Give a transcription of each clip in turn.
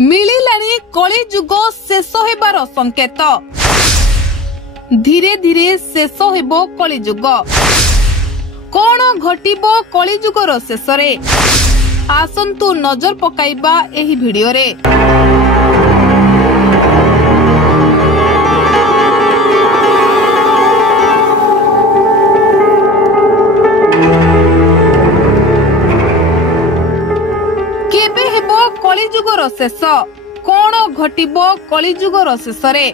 मिलिलानी कली जुग शेष हेबार संकेत। धीरे धीरे शेष हेबो कली जुग। कौन घटिबो कली जुगर शेष रे? आसंतु नजर पकाइबा एही भिडियो रे। केबे हेबो कली जुगर शेष? कौन घटिबो कली जुगर शेष रे?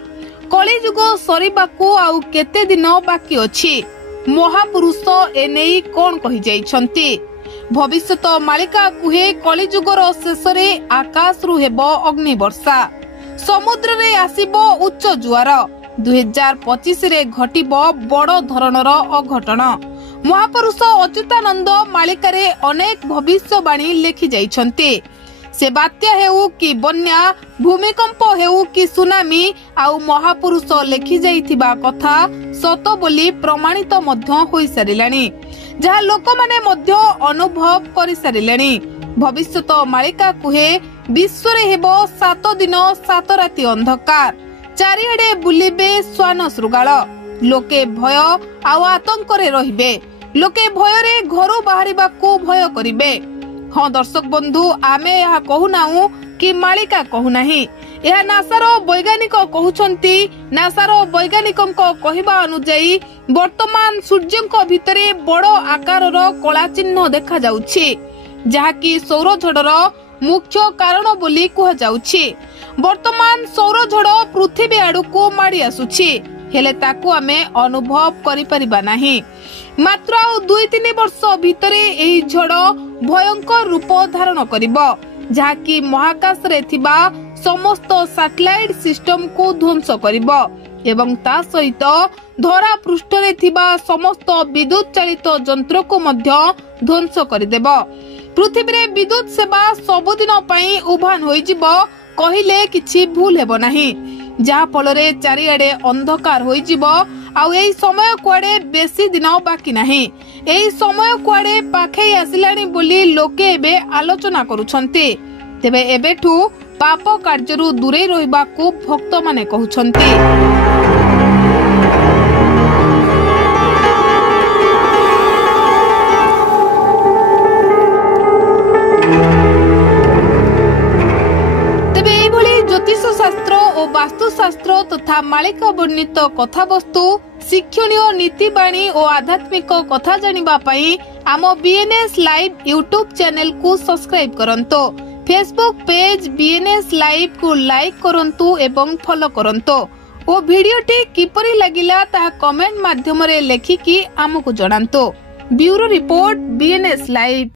कली जुग सरीबाकू आउ केते दिन बाकी अछि? महापुरुष एनेई कोन कहि जाइछंती? भविष्यत मालिका कुहे कली जुगर शेष रे आकाश रु हेबो अग्नि वर्षा, समुद्र रे आसीबो उच्च जुआर। 2025 रे घटिबो बड़ धरणर अघटन। महापुरुष अच्युतानंद मालिका रे अनेक भविष्यवाणी लेखि जाइछंती। से बात्या हेउ कि बन्या, भूमिकंप हेउ कि सुनामी, आउ महापुरुष लेखि जाइथिबा कथा सत बोली प्रमाणित मध्य होई सारिलानी, जहा लोक माने मध्य अनुभव करि सारिलानी। भविष्यत मालिका कुहे विश्व रे हेबो 7 दिन 7 राति अंधकार, चारिआडे बुलिबे स्वान श्रृगाल। लोके भय आउ आतंक रे रहिबे। लोके भय रे घरु बाहरिबाकू भय करिबे। हाँ दर्शक बंधु, आमे यह कहूनाऊ कि मालिका कहूनाही। यह नासार वैज्ञानिक कहउछंती। नासार वैज्ञानिकक कहिबा अनुଯାयी वर्तमान सूर्यक भितरे बड़ आकारर कला चिन्ह देखा जाउछि, जहा कि सौर झड़र मुख्य कारण बोली कुहा जाउछि। वर्तमान सौर झड़ पृथ्वी आड़कू माड़ी आसुछि, हेले ताकू आमे अनुभव करि परिबा नाही। मात्र आउ 2-3 वर्ष भितरे एही झड़ भयंकर रूप धारण करिबो, जहा कि महाकाश रे थिबा समस्त सैटेलाइट सिस्टम को ध्वंस करिबो एवं ता सहित धरा पृष्ठ रे थिबा समस्त विद्युत चालित यंत्र को मध्य ध्वंस करिदेबो। पृथ्वी रे विद्युत सेवा सबुदिन पई उभान होई जिवो कहिले किछि भूल हेबो नाही, जहा फल रे चारिआडे अंधकार होई जिवो। आउ एही समय कुआडे बेसी दिन बाकी नाही। एही समय कुआडे पाखे आसिलानी बोली लोके एबे आलोचना करूछंती। तेबे एबेठू पाप कार्यरू दूरे रहिबाकू भक्त माने कहउछंती। ज्योतिष शास्त्र और वास्तुशास्त्र तथा मालिका वर्णित कथा वस्तु, शिक्षणीय नीतिबाणी और आध्यात्मिक कथा जानिबा पई आम बीएनएस लाइव यूट्यूब चैनल को सब्सक्राइब करंतो। फेसबुक पेज बीएनएस लाइव को लाइक करंतु एवं फॉलो करंतो। ओ वीडियोटी किपरि लागिला ता कमेंट माध्यम रे लेखिकी आमको जणांतो। Bureau report BNS live.